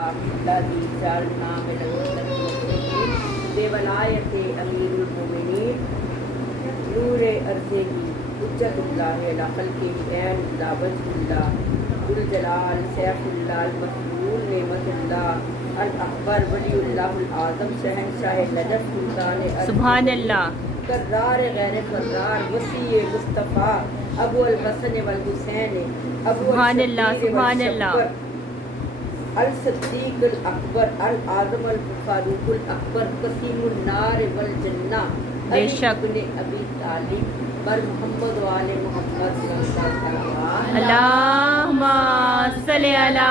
الذي جعلنا من المتقين بولایت امیر المومنین نور ارضی حجت اللہ علی خلقہ عین اللہ وجہ اللہ ذو الجلال سیف اللہ المسلول نعمت اللہ الاکبر ولی اللہ الاعظم شہنشاہ نجف سلطان سبحان اللہ کرار غیر فرار وسیع مصطفیٰ ابو الحسن والحسین ابو سبحان اللہ الشبیر سبحان اللہ والشبر الصدیق الاکبر العظم الفاروق الاکبر قسیم النار والجنہ بے شک علی بن ابی طالب بر محمد وآل محمد صلی اللہ علیہ اللہم صلی علی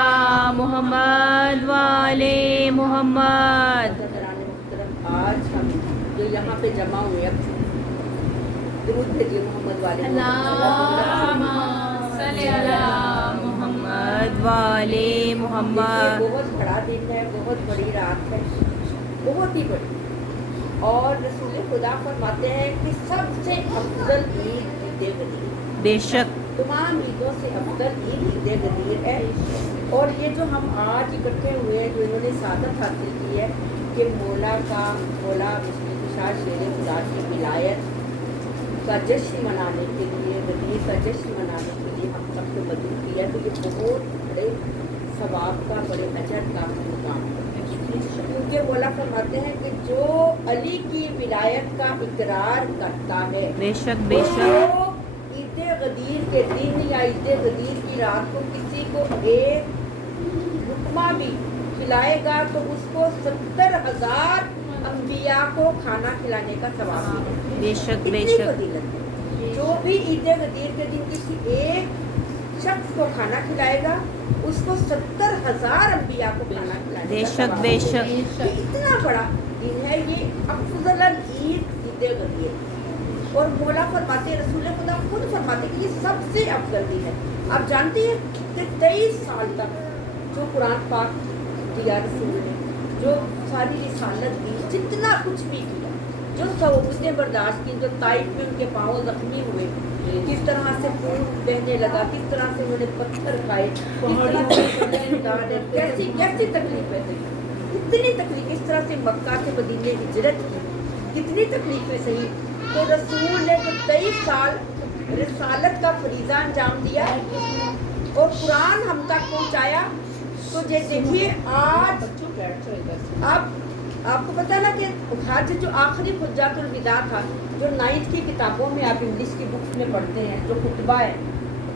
محمد وآل محمد۔ حضرات محترم، آج ہم جو یہاں پہ جمع ہوئے اب درود بھیجیے محمد والے اللہم صلی علی محمد وآل محمد۔ بہت بڑا دن ہے، بہت بڑی رات ہے، بہت ہی بڑی، اور رسول خدا فرماتے ہیں کہ سب سے افضل عید عید غدیر، بے شک تمام عیدوں سے افضل عید عید غدیر ہے۔ اور یہ جو ہم آج اکٹھے ہوئے ہیں، جو انہوں نے سعادت حاصل کی ہے کہ مولا مشکل کشا شیر خدا کی ولایت کا جشن منانے کے لیے، غدیر کا جشن منانے کے لیے ہم سب کو مدعو کیا، تو یہ بہت بڑے ثواب کا، بڑے اجر کا مقام ہے، کیونکہ مولا فرماتے ہیں کہ جو علی کی ولایت کا اقرار کرتا ہے بے شک بے شک وہ عید غدیر کے دن یا عید غدیر کی رات کو کسی کو ایک لقمہ بھی کھلائے گا تو اس کو 70,000 انبیاء کو کھانا کھلانے کا ثواب ملے گا۔ بے شک بے اتنی شک فضیلت ہے۔ جو بھی عید غدیر کے دن کسی ایک شخص کو کھانا کھلائے گا اس کو 70,000 انبیاء کو کھانا کھلانے بے کا شک ثواب بے ملے گا۔ شک یہ اتنا بڑا دن ہے، یہ افضل عید عید غدیر، اور مولا فرماتے، رسول خدا خود فرماتے کہ یہ سب سے افضل دن ہے۔ آپ جانتے ہیں کہ 23 سال تک جو قرآن پاک دیا رسول نے، جو ساری رسالت دی، جتنا کچھ بھی کیا، جو صعوبتیں برداشت کی، جو طائف میں ان کے پاؤں زخمی ہوئے، کس طرح سے خون بہنے لگا، کس طرح سے انہوں نے پتھر کھائے، کس طرح سے سلے ڈالے، کیسی کیسی تکلیفیں تھیں، اتنی تکلیف، اس طرح سے مکہ سے مدینے ہجرت کی، کتنی تکلیفیں سہی، تو رسول نے جو 23 سال رسالت کا فریضہ انجام دیا اور قرآن ہم تک پہنچایا، تو دیکھیے آج اب آپ کو پتا نا کہ حج جو آخری حجۃ الوداع تھا، جو 9th کی کتابوں میں آپ انگلش کی بکس میں پڑھتے ہیں، جو خطبہ ہے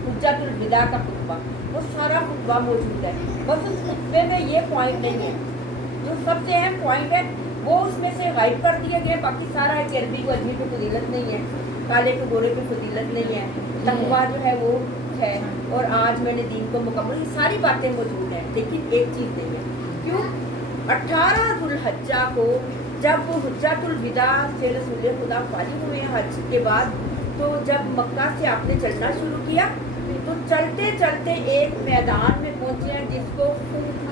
حجۃ الوداع کا خطبہ، وہ سارا خطبہ موجود ہے، بس اس خطبے میں یہ پوائنٹ نہیں ہے، جو سب سے اہم پوائنٹ ہے وہ اس میں سے غائب کر دیا گیا، باقی سارا ہے کہ عربی کو اجمی پہ فضیلت نہیں ہے، کالے کو گورے پہ فضیلت نہیں ہے، تقویٰ جو ہے وہ ہے، اور آج میں نے دین کو مکمل، یہ ساری باتیں موجود ہیں، لیکن ایک چیز نہیں ہے، کیوں 18 ذو الحجہ کو جب وہ حجۃ الوداع سے رسول خدا فارغ ہوئے حج کے بعد، تو جب مکہ سے آپ نے چلنا شروع کیا تو چلتے چلتے ایک میدان میں پہنچے ہیں جس کو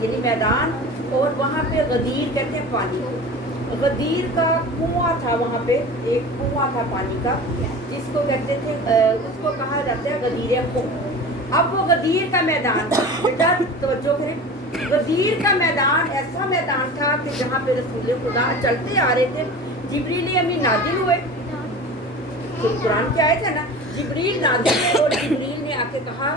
یعنی میدان، اور وہاں پہ غدیر کہتے ہیں پانی کو، غدیر کا کنواں تھا، وہاں پہ ایک کنواں تھا پانی کا، جس کو کہتے تھے اس کو کہا جاتا ہے غدیر خم۔ اب وہ غدیر کا میدان، بیٹا توجہ کریں، غدیر کا میدان ایسا میدان تھا کہ جہاں پہ رسول خدا چلتے آ رہے تھے، جبریل امین نازل ہوئے، تو قرآن کی آیت ہے نا، جبریل نازل ہوئے اور جبریل نے آ کے کہا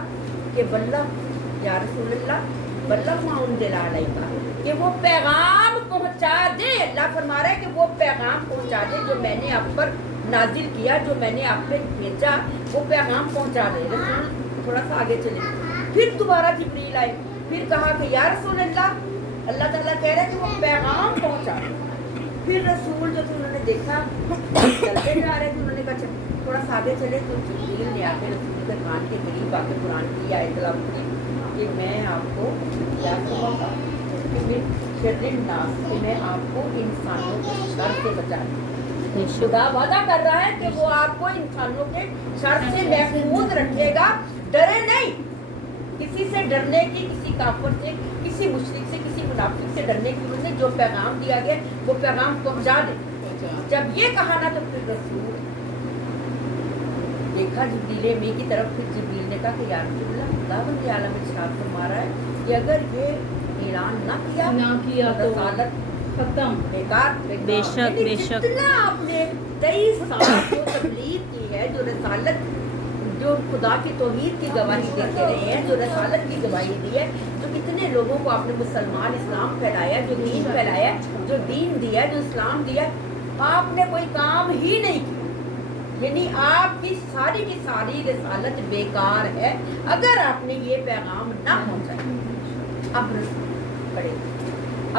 کہ بلغ یا رسول اللہ بلغ ما انزل علیک، کہ وہ پیغام پہنچا دے، اللہ فرما رہا ہے کہ وہ پیغام پہنچا دے جو میں نے آپ پر نازل کیا، جو میں نے آپ پہ بھیجا، وہ پیغام پہنچا دے۔ رسول تھوڑا سا آگے چلے، پھر دوبارہ جبریل آئے، پھر کہا کہ یا رسول اللہ، اللہ تعالیٰ کہہ رہا ہے کہ وہ پیغام پہنچا دے۔ پھر رسول جو تھے انہوں نے دیکھا چلتے جا رہے تھے، انہوں نے کہا تھوڑا سا آگے چلے، تو جبریل نے آ کے رسول کے کان کے قریب آ کے قرآن کی آیت تلاوت کی کہ میں آپ کو کیا کہوں گا کہ شر الناس، کہ میں آپ کو انسانوں کے شر سے بچا دوں۔ خدا وعدہ کر رہا ہے کہ وہ آپ کو انسانوں کے شر سے محفوظ رکھے گا، ڈرے نہیں، کسی سے ڈرنے کی، کسی کافر سے، کسی مشرک سے، کسی منافق سے ڈرنے کی ضرورت نہیں، جو پیغام دیا گیا وہ پیغام پہنچا دے۔ جب یہ کہا نا تو پھر رسول دیکھا جبریل امی کی طرف، پھر جبریل نے کہا کہ یا رسول اللہ، خدا بند عالم ارشاد فرما رہا ہے کہ اگر یہ ऐलान ना किया तो रसालत खत्म। बेकार। बेशक, यानी बेशक। जितना आपने 23 साल जो तबलीग की है, जो रसालत, जो खुदा की तौहीद की गवाही देते रहे हैं, जो रसालत की गवाही दी है, जो कितने लोगों को आपने मुसलमान इस्लाम फैलाया, जो दीन फैलाया, जो दीन दिया, जो इस्लाम दिया, आपने कोई काम ही नहीं किया। यानी आपकी सारी की सारी रसालत बेकार है अगर आपने ये पैगाम ना पहुंचाया। अब रसूल पढ़े,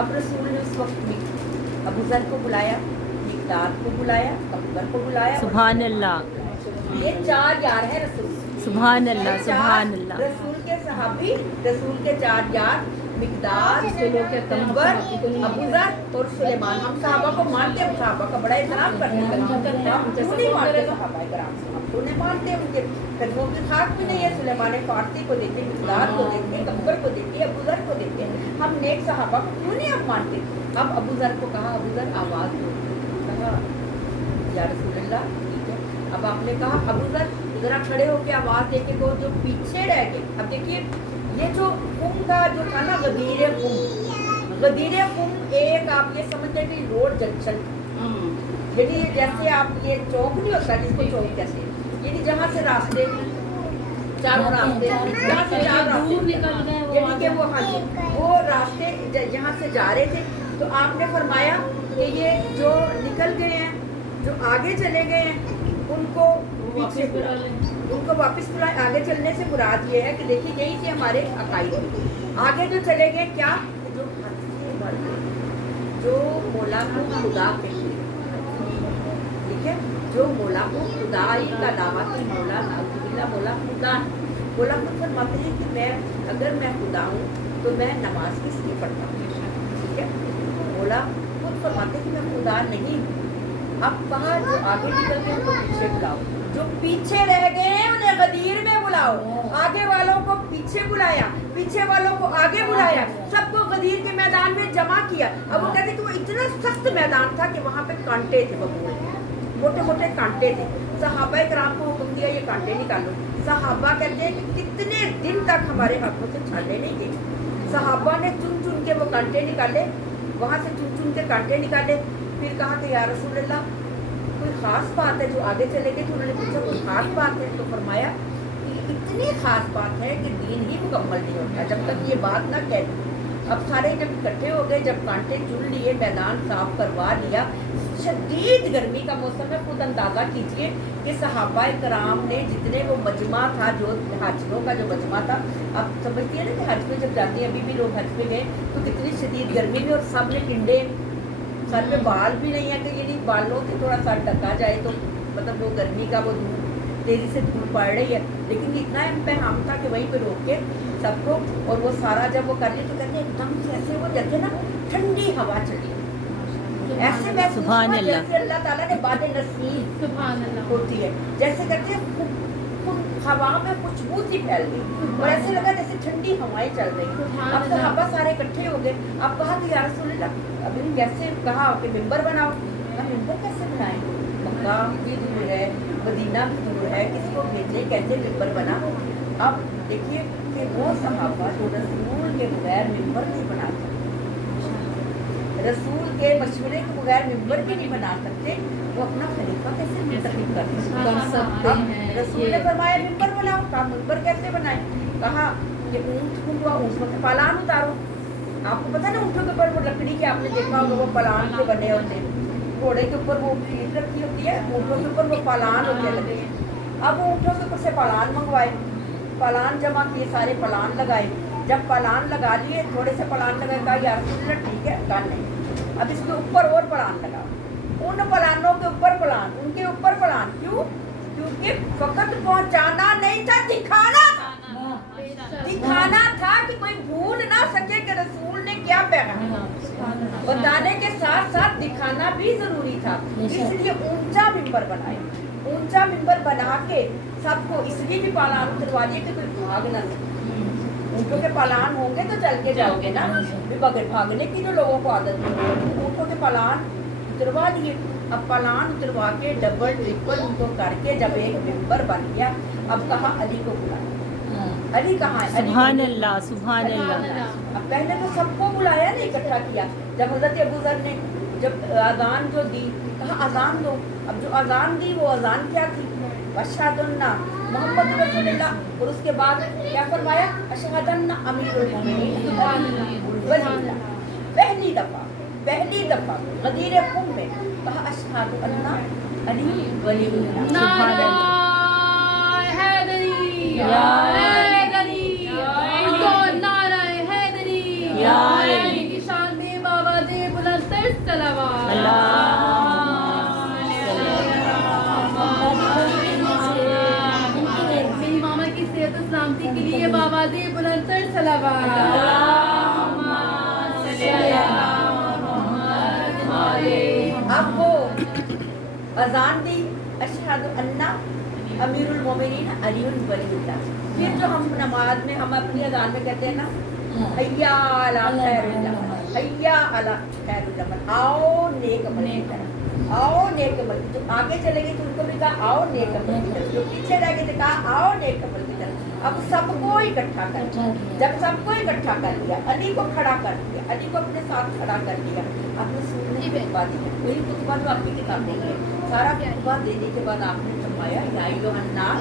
अब रसूल ने उस वक्त में अबू ज़र को बुलाया, मिक़दाद को बुलाया, अकबर को बुलाया। सुभान अल्लाह, ये 4 यार है रसूल। सुभान अल्लाह, ये 4 सुभान अल्लाह। रसूल के सहाबी, रसूल के 4 यार, मिक़दाद, अकबर, अबू ज़र और सुलेमान। हम सहाबा को मानते हैं, सहाबा का बड़ा एहतराम करते हैं। हम क्यों नहीं मानते सहाबा कराम से? हम क्यों नहीं मानते? उनके कदमों की खाक भी नहीं है। सुलेमान फारसी को देते, मिक़दाद को देते, अकबर को देते, अबू ज़र को देते। हम नेक सहाबा को क्यों नहीं आप मानते? अब अबू ज़र को कहा, अबू ज़र आवाज़ दो। कहा या रसूलल्लाह, ठीक है। अब आपने कहा अबू ज़र जरा खड़े होकर आवाज़ दे के, जो पीछे रह गए। अब देखिए ये जो कुम का जो था ना, गदीर कुम एक आप ये समझते हैं कि रोड जंक्शन, यानी जैसे आप ये चौक नहीं होता जिसको चौक कहते हैं, यानी जहाँ से रास्ते चारों रास्ते, जहाँ से 4 रास्ते निकल गए, यानी कि वो, हाँ जी, वो रास्ते जहाँ से जा रहे थे, तो आपने फरमाया कि ये जो निकल गए हैं, जो आगे चले गए हैं, उनको पीछे बुलाएं, उनको वापस बुलाएं। आगे चलने से मुराद ये है कि देखिए यही थे हमारे अकाइद। आगे जो चले गए क्या, जो हद से बढ़ गए, जो मौला को खुदा कहते हैं, ठीक है, जो मौला को खुदाई का दावा कि मौला नाउज़ुबिल्लाह मौला खुदा, मौला खुद फरमाते हैं कि मैं, अगर मैं खुदा हूँ तो मैं नमाज किस लिए पढ़ता हूँ, ठीक है। मौला खुद फरमाते हैं कि मैं खुदा नहीं हूँ। अब कहा जो आगे निकल गए उनको पीछे बुलाओ, जो पीछे रह गए हैं उन्हें गदीर में बुलाओ। आगे वालों को पीछे बुलाया, पीछे वालों को आगे बुलाया, सबको गदीर के मैदान में जमा किया। अब वो कहते कि वो इतना सख्त मैदान था कि वहाँ पे कांटे थे, बबूल मोटे मोटे कांटे थे। सहाबा कराम को हुक्म दिया ये कांटे निकालो। सहाबा कहते हैं कि कितने दिन तक हमारे हाथों से छाले नहीं गए। सहाबा ने चुन चुन के वो कांटे निकाले, वहाँ से चुन चुन के कांटे निकाले। फिर कहा कि या रसूलल्लाह कोई ख़ास बात है, जो आगे चले गए तो उन्होंने पूछा कोई ख़ास बात है, तो फरमाया कि इतनी ख़ास बात है कि दीन ही मुकम्मल नहीं होता जब तक ये बात ना कह दी। अब सारे जब इकट्ठे हो गए, जब कांटे चुन लिए, मैदान साफ करवा लिया, शदीद गर्मी का मौसम है, खुद अंदाज़ा कीजिए कि सहाबा कराम ने जितने वो मजमा था, जो हाजिरों का जो मजमा था, अब समझती है ना कि हज में जब जाते हैं, अभी भी लोग हज में गए तो कितनी शदीद गर्मी में, और सब ने टिंडे, सर में बाल भी नहीं है कि यानी बालों से थोड़ा सर ढका जाए तो मतलब वो गर्मी का वो तेज़ी से धूल पड़ रही है, लेकिन इतना इम्तहान था कि वहीं पे रोक के सबको, और वो सारा जब वो कर लिया तो कहते एकदम से ऐसे वो जैसे ना ठंडी हवा चली, ऐसे महसूस हुआ जैसे अल्लाह ताला ने बादे नसीब होती है, जैसे कहते हैं हवा में खुशबू सी फैल गई और ऐसे लगा जैसे ठंडी हवाएं चल रही। अब सहाबा सारे इकट्ठे हो गए। अब कहा कि या रसूलल्लाह, अभी कैसे, कहा कि मिंबर बनाओ। मिंबर कैसे बनाएंगे, मक्का भी दूर है, मदीना भी दूर है, किसको भेजे, कैसे मिंबर बना। अब देखिए कि वो सहाबा जो रसूल के बगैर मिंबर नहीं बना सकते, रसूल के मशवरे के बगैर मिंबर भी नहीं बना सकते, वो अपना खलीफा कैसे मुंतखब कर सकते हैं। रसूल ने फरमाया मिंबर बनाओ। कहा मिंबर कैसे बनाए, कहा कि ऊँटों के पालान उतारो। आपको पता ना ऊँटों के ऊपर वो लकड़ी के आपने देखा होगा वो पालान के बने होते हैं, घोड़े के ऊपर वो पीठ रखी होती है, ऊँटों के ऊपर वो पालान होते लगे। अब वो ऊँटों के ऊपर से पालान मंगवाए, पालान जमा किए, सारे पालान लगाए। जब पालान लगा लिए, थोड़े से पालान लगाए, कहा यार ठीक है गल नहीं, अब इसके ऊपर और पालान लगाओ। उन पलानों के ऊपर पलान, उनके ऊपर पलान, क्यों? क्योंकि फकत पहुंचाना नहीं था, दिखाना था। दिखाना था कि कोई भूल ना सके कि रसूल ने क्या पैगाम बताने के साथ साथ दिखाना भी जरूरी था। इसलिए ऊंचा मिंबर बनाए, ऊंचा मिंबर बना के सबको इसलिए भी पालान उतरवा दिए कि कोई भाग ना सके। ऊँटों के पालान होंगे तो चल के जाओगे ना, बगैर भागने की जो लोगों को आदत है। ऊँटों के पालान उतरवा दिए। अब पालान उतरवा के डबल ट्रिपल उनको करके जब एक मिंबर बन गया, अब कहा अली को बुलाया। अली कहाँ है? सुभान अल्लाह, सुभान अल्लाह। अब पहले तो सबको बुलाया ना, इकट्ठा किया। जब हजरत अबू ज़र ने जब अजान जो दी, कहा अजान दो। अब जो अजान दी वो अजान क्या थी? अशहदुन्ना मोहम्मद रसूलुल्लाह, और उसके बाद क्या फरमाया? अशहदुन्ना अमीरुल मोमिनीन वलील्लाह। पहली दफा गदीर कुम में कहा अशहदु अन्ना अली वलील्लाह। नारा हैदरी या हैदरी तो नारा हैदरी या की शान में बाबा दे बुलंद सलावत मेरी मामा की सेहत और सलामती के लिए बाबा दे बुलंद सलावत। अब वो अजान दी अशहदु अन्ना अमीरुल मोमिनीन अलीउल वलीउल्लाह। फिर जो हम नमाज में हम अपनी अजान में कहते हैं ना, हय्या अला खैरुल अमल, हय्या अला खैरुल अमल, आओ नेक अमल की तरफ, आओ नेक अमल। जो आगे चले गए तो उनको भी कहा आओ नेक अमल की तरफ, जो पीछे रह गए तो कहा आओ नेक अमल की तरफ। अब सबको इकट्ठा कर दिया। जब सबको इकट्ठा कर लिया, अली को खड़ा कर दिया, अली को अपने साथ खड़ा कर लिया, आपने सुनने के बाद वही खुतबा जो आपकी किताब में है, सारा खुतबा देने के बाद आपने फरमाया या अय्युहन्नास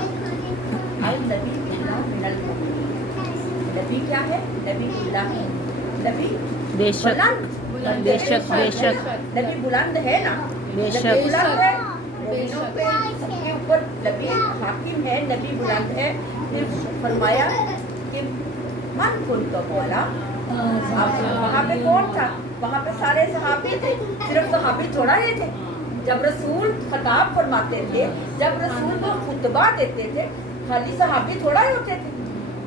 अल नबी बिल्लाह मिनल मुमिनीन। नबी क्या है? नबी बिल्लाह है। नबी बेशक बुलंद, बेशक बेशक नबी बुलंद है ना, बेशक। नबी बुलंद है, मोमिनों पे सबके ऊपर नबी हाकिम है, नबी बुलंद है। फिर फरमाया कि मन कुन का मौला। वहाँ पे कौन था? वहाँ पे सारे सहाबी थे, सिर्फ सहाबी थोड़ा ही थे। जब रसूल खिताब फरमाते थे, जब रसूल को खुतबा देते थे, खाली सहाबी थोड़ा ही होते थे।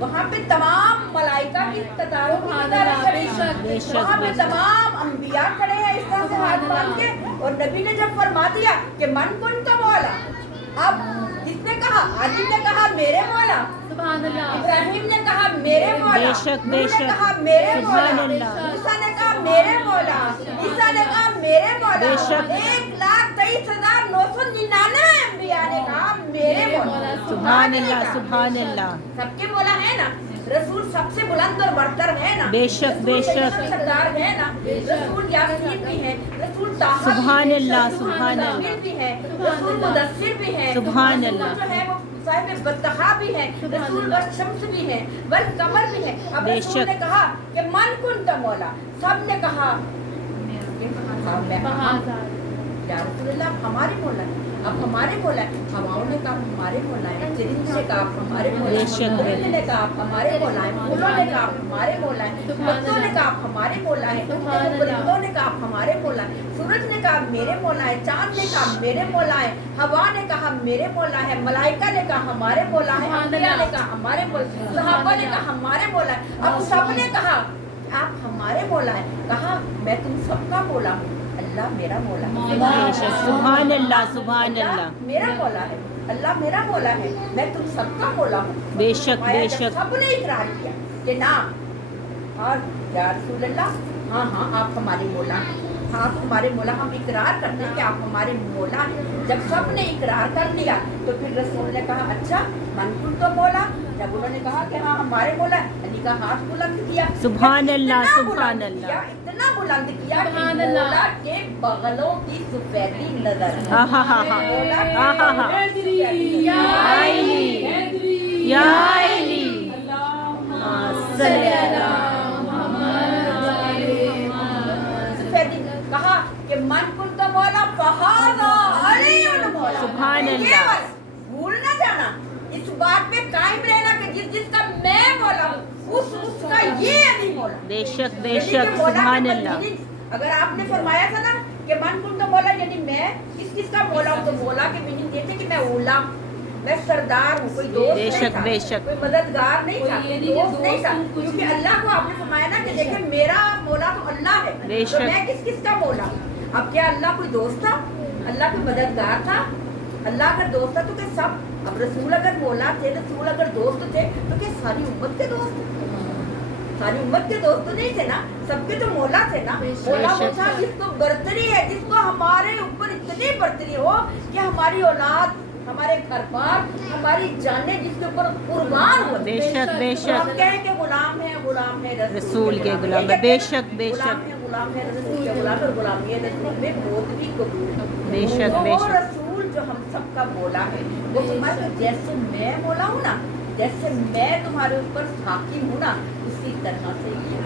वहाँ पे तमाम मलाइका की कतारों की कतारें खड़ी हैं। बेशक, वहाँ पे बेशक। तमाम अंबिया खड़े हैं इस तरह से हाथ बांध के। और नबी ने जब फरमा दिया कि मन कुन का मौला, अब किसने कहा? आदिम ने कहा मेरे मौला, सुभान अल्लाह। इब्राहिम ने कहा मेरे मौला, बेशक, नूह ने बेशक। कहा मेरे सुभान मौला, अल्लाह। मूसा ने कहा मेरे मौला, ईसा ने कहा मेरे मौला, बेशक। 1,23,999 अंबिया ने कहा मेरे मौला। सुभान अल्लाह सुभान अल्लाह। सबके मौला है ना। रसूल सबसे बुलंद और बरतर है ना। बेशक, रसूल बेशक। सबसे सरदार है ना। रसूल यासीन भी है, रसूल ताहा भी सुभान है, अल्लाह, रसूल सुभान मुदस्सिर अल्लाह। भी है, रसूल मुदस्सिर भी है, सुभान रसूल अल्लाह। जो है वो साहिब बतहा भी है, रसूल वशम्स भी है, वल कमर भी है। अब रसूल बेशक। ने कहा कि मन कुन का मौला, सब ने कहा हाँ, मैं बहादुर या रसूलुल्लाह हमारे मौला है। अब हमारे मौला है, हवाओं ने कहा हमारे मौला है, चिरिंद ने कहा हमारे मौला है, बेशक, परिंद ने कहा हमारे मौला है, फूलों ने कहा हमारे मौला है, पत्तों ने कहा हमारे मौला है, परिंदों ने कहा हमारे मौला है, सूरज ने कहा मेरे मौला है, चांद ने कहा मेरे मौला है, हवा ने कहा मेरे मौला है, मलाइका ने कहा हमारे मौला है, अंबिया ने कहा हमारे मौला है, सहाबा ने कहा हमारे मौला है। अब सबने कहा आप हमारे मौला है। कहा मैं तुम सबका मौला हूँ, अल्लाह मेरा मौला है। बेशक सुभान अल्लाह सुभान अल्लाह अल्लाह। मेरा मौला है, अल्लाह मेरा मौला है, मैं तुम सबका मौला हूँ। बेशक, फरमाया, जब बेशक। सबने इकरार किया कि ना और या रसूल अल्लाह हाँ हाँ आप हमारे मौला हैं, हाँ आप हमारे मौला, हम इकरार करते हैं कि आप हमारे मौला हैं। जब सबने इकरार कर लिया तो फिर रसूल ने कहा अच्छा मनकुल तो मौला। जब उन्होंने कहा कि हाँ हमारे मौला है, अली का हाथ बुलंद किया, सुभान अल्लाह, इतना सुभान बुलंद अल्लाह। किया, इतना बुलंद किया कि सुभान अल्लाह। मौला के बगलों की सफेदी नजर आई। आहा हा हा मौला के आहा हा। बगलों की सफेदी या आइली या आइली सल्ले अला सफेदी कहा कि मन कुन का मौला फहादा अलीउल मौला। सुभान ये अल्लाह। बस भूल ना जाना, इस बात पे कायम रहना कि जिसका मैं मौला हूँ उसका ये अली मौला। बेशक यानी बेशक कि मौला के सुभान बदले अल्लाह। नहीं, अगर आपने फरमाया था ना कि मन कुन का मौला यानी मैं किसका मौला हूँ, तो मौला के मीनिंग ये थे कि मैं ओला, मैं सरदार हूँ, कोई दोस्त नहीं बेशक, था, बेशक। कोई मददगार नहीं था, कोई ये कोई नहीं कि दोस्त नहीं था, दोस्त कुछ क्योंकि नहीं। अल्लाह को आपने फरमाया ना कि देखे मेरा मौला तो अल्लाह है, तो बेशक। मैं किसका मौला। अब क्या अल्लाह कोई दोस्त था? अल्लाह कोई मददगार था? अल्लाह अगर दोस्त था तो क्या सब, अब रसूल अगर मौला थे, रसूल अगर दोस्त थे तो क्या सारी उम्मत के दोस्त? सारी उम्मत के दोस्त तो नहीं थे ना, सबके तो मौला थे ना। मौला वो था जिसको बर्तरी है, जिसको हमारे ऊपर इतनी बर्तरी हो कि हमारी औलाद हमारे घर बार, हमारी जानें जिसके ऊपर कुर्बान हो। बेशक तो बेशक हम कहें कि गुलाम है रसूल के गुलाम है, बेशक बेशक गुलाम है रसूल के गुलाम, और गुलामी रसूल में मौत भी कबूल है। बेशक तो वो बेशक रसूल जो हम सबका मौला है, वो फरमाता जैसे मैं मौला हूँ ना, जैसे मैं तुम्हारे ऊपर हाकिम हूँ ना, उसी तरह से ये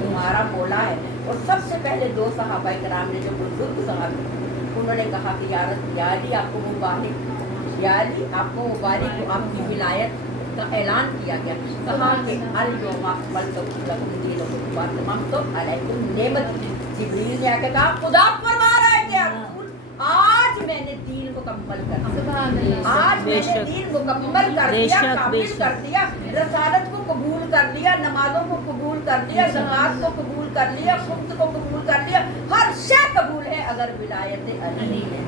तुम्हारा मौला है। और सबसे पहले दो सहाबा कराम ने, जो बुजुर्ग सहाबा, उन्होंने कहा कि या अली आपको मुबारक, या अली आपको मुबारक, आपकी विलायत का ऐलान किया गया। कहा कि अल-यौमा अकमलतु लकुम दीनकुम व अतममतु अलैकुम निअमती। जिब्रील ने आके कहा खुदा फरमा रहा है कि रसूल आज मैंने दीन मुकम्मल कर दिया, आज मैंने दीन मुकम्मल कर दिया, कामिल कर दिया, रसालत को कबूल कर लिया, नमाजों को कबूल कर लिया, ज़कात को कबूल कर लिया, खुम्स को कबूल कर लिया, हर शय कबूल है अगर विलायत अली है।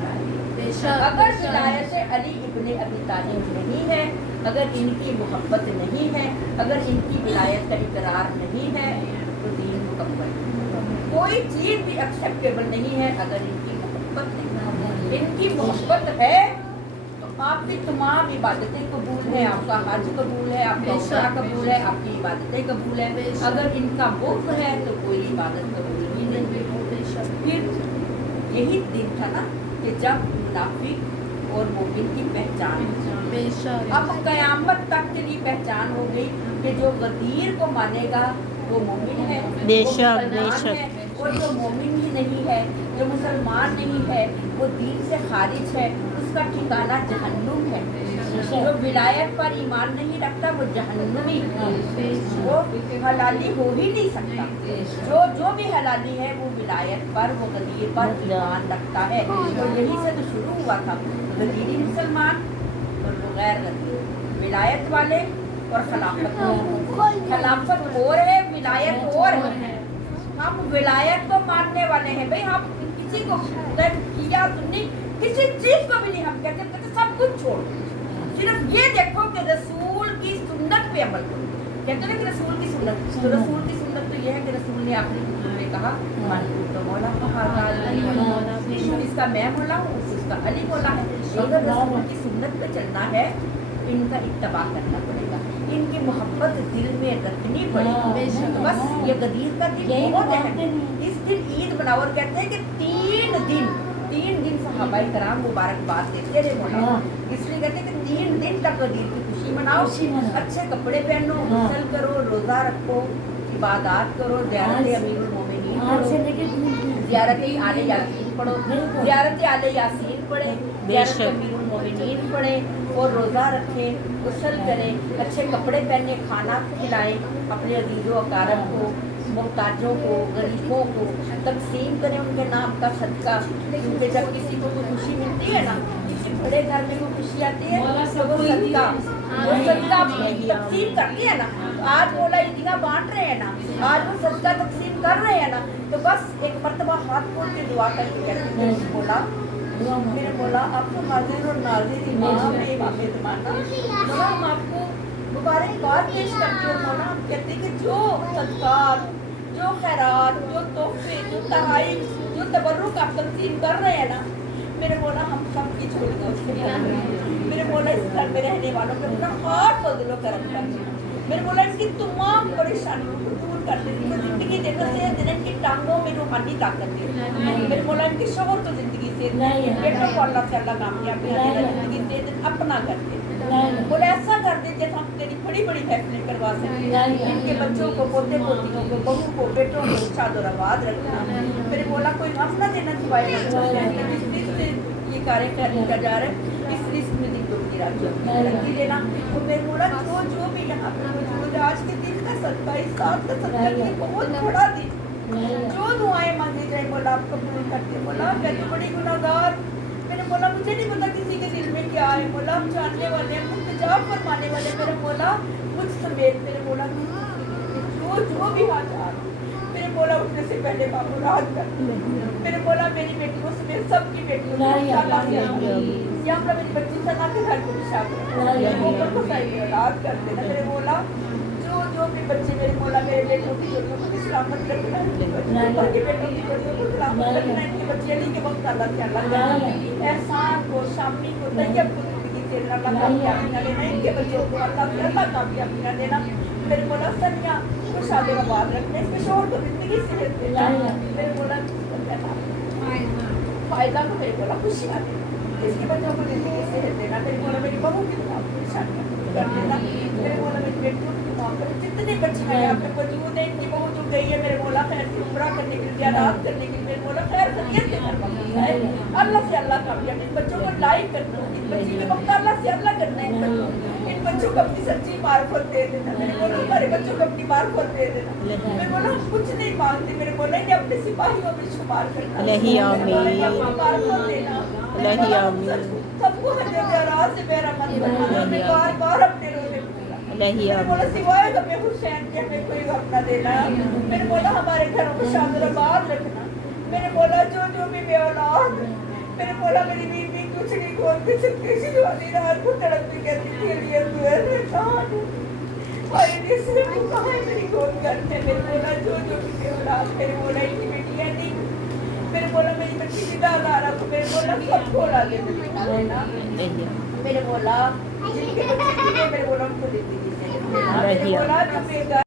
अगर विलायत अली इब्ने अबी तालिब नहीं है, अगर इनकी मोहब्बत नहीं है, अगर इनकी विलायत का इकरार नहीं है, तो दीन मुकम्मल नहीं। कोई चीज़ भी एक्सेप्टेबल नहीं है अगर इनकी मोहब्बत नहीं है। इनकी मोहब्बत है तो आपकी तमाम इबादतें कबूल है, आपका हज कबूल है, आपका उम्रा कबूल है, आपकी इबादतें कबूल है। अगर इनका बुग़्ज़ है तो कोई इबादत कबूल ही नहीं। फिर यही दिन था ना कि जब मुनाफिक और मोमिन की पहचान, अब क़यामत तक के लिए पहचान हो गई कि जो गदीर को मानेगा वो मोमिन है, बेशक, वो मुसलमान बेशक। है, और जो मोमिन ही नहीं है, जो मुसलमान नहीं है, वो दीन से खारिज है, उसका ठिकाना जहन्नुम है। जो विलायत पर ईमान नहीं रखता वो जहन्नुमी है, वो हलाली हो ही नहीं सकता। जो भी हलाली है वो विलायत पर, वो गदीर पर ईमान रखता है। तो यही से तो शुरू हुआ था, गदीरी मुसलमान और वो गैर गदीर, विलायत वाले और खिलाफत और है, विलायत और है। हम विलायत को मानने वाले हैं भाई, हम किसी को किया सुन्नी किसी चीज को भी नहीं हम कहते सब कुछ छोड़, सिर्फ ये देखो कि रसूल की सुन्नत पे अमल करो। कहते ना कि रसूल की सुन्नत, तो रसूल की सुन्नत तो ये है कि रसूल ने आखिरी में कहा मन तो मौला इसका मैं मौला हूँ, उसका अली मौला है। अगर रसूल की सुन्नत पे चलना है, इनका इत्तबा करना पड़ेगा, इनकी मोहब्बत दिल में रखनी पड़ेगी। तो बस ये गदीर का दिन बहुत है। इस दिन ईद मनाओ, और कहते हैं कि तीन दिन सहाबाए कराम मुबारकबाद देते रहे मौला, इसलिए कहते हैं कि 3 दिन तक गदीर की खुशी मनाओ, अच्छे कपड़े पहनो, गुस्ल करो, रोजा रखो, इबादत करो, ज़ियारत अमीरुल मोमिनीन पढ़ो, ज़ियारत आले यासीन पढ़ो, ज़ियारत आले यासीन पढ़े, ज़ियारत अमीरुल मोमिनीन पढ़े, और रोज़ा रखें, गुस्ल करें, अच्छे कपड़े पहने, खाना खिलाएं अपने अजीज़ों अकारब को, मोहताजों को, गरीबों को तकसीम करें, उनके नाम का सदका। क्योंकि जब किसी को कोई खुशी मिलती है ना, किसी बड़े घर में कोई खुशी आती है तो वो सदका तकसीम करती है ना। तो आज मौला ईदियाँ बांट रहे हैं ना, आज वो सदका तकसीम कर रहे हैं ना, तो बस एक मरतबा हाथ खोल के दुआ करके कहते हैं मौला, मेरे मौला आप तो हाजिर और नाजिर इमाम मौला, हम आपको मुबारकबाद पेश करते हैं मौला। हम कहते हैं कि जो सदकात, जो खैरात, जो तोहफे, जो तहाइफ, जो तबर्रुक आप तकसीम कर रहे हैं ना, मेरे मौला हम सब की छोड़ दो उसके। मेरे मौला इस घर में रहने वालों पे अपना खास फजल करम कर, मेरे मौला इसकी तमाम परेशानियों को दूर कर दे, इनको जिंदगी देने से दिन की टांगों में रूहानी ताकत दे। मेरे मौला इनकी शोहर तो जिंदगी से, बेटों को अल्लाह से अल्लाह कामयाबी जिंदगी से अपना कर दे। बोले ऐसा कर दे जैसे हम तेरी बड़ी बड़ी महफिलें करवा सकें, इनके बच्चों को, पोते पोतियों को, बहू को, बेटों को शाद और आबाद रखना। मेरे मौला कोई गम न देना सिवाय जिस से ये कार्य किया जा रहा है, इस रिस्क में दिन रखी देना। और मेरे मौला जो भी यहाँ पर आज के दिन का सदका, इस साथ का सदका, ये बहुत बड़ा दिन, जो दुआएं मांगी जाए मौला आप कबूल करते। मौला मैं तो बड़ी गुनाहगार, मेरे मौला मुझे नहीं पता किसी के दिल में क्या है, मौला हम जानने वाले हैं, मुस्तजाब फरमाने वाले, मेरे मौला मुझ समेत, मेरे मौला जो भी हाथ, मेरे मौला उठने से पहले मामूरात कर, मेरे मौला मेरी बेटियों समेत सबकी बेटियों या मेरी बच्ची सना के घर को निशान को सही औलाद कर देना। मेरे मौला जो भी बच्चे मेरे मौला मेरे बेटों की जोड़ियों को भी सलामत रखना, बाकी बेटों की जोड़ियों को सलामत रखना, इनके बच्चे अली के वक्त अल्लाह से अल्लाह करना, एहसान को, शामी को, तैयब को जिंदगी से अल्लाह कामयाबी ना देना, इनके बच्चों को अल्लाह से अल्लाह कामयाबी ना देना, मेरे मौला सनिया को शादीआबाद रखना, इसके शोहर को जिंदगी से देना, मेरे मौला फायदा को मेरे मौला खुशियाँ देना, इसके बच्चों को जिंदगी से देना, मेरे मौला मेरी बहू की दुआ परेशानियाँ कर देना, मेरे मौला मेरी बेटियों की दुआ कर, जितने बच्चे हैं यहाँ पे मौजूद हैं, इनकी बहू जो गई है मेरे मौला खैर से उम्रा करने के लिए, जियारत करने के लिए, मेरे मौला खैर खैरियत से करवा है, अल्लाह से अल्लाह कामयाब, इन बच्चों को लाइक करना, इन बच्ची के वक्त अल्लाह से अल्लाह करना है, इन बच्चों को अपनी सच्ची मार्फत दे देना, मेरे मौला हमारे बच्चों को अपनी मार्फत दे देना, मेरे मौला हम कुछ नहीं मांगते, मेरे मौला इन्हें अपने सिपाहियों में शुमार करना, अलही आमीन, अपनी मार्फत देना, अलही आमीन, सबको हजरात से मेरा मन बनाना, हमें बार बार अपने रोने अलही मेरे मौला आमीन, सिवाय हमें हुसैन के हमें कोई गम न देना, मेरे मौला हमारे घरों को शादीआबाद रखना, मेरे मौला जो भी बेऔलाद, मेरे मौला मेरी बीवी कुछ नहीं खोलती सकती, शिवानी रात को तड़पती कहती थी लिए तू है कहाँ है और इसने कहा है मेरी गोद करते, मेरे मौला जो भी बेऔलाद, मेरे मौला इनकी बेटियां नहीं, मेरे मौला मेरी बच्ची की दादा को मेरे मौला सबको औलाद दे देना, मेरे मौला जिनके बच्चे मेरे मौला उनको जिंदगी से देना, मेरे मौला जो बेकार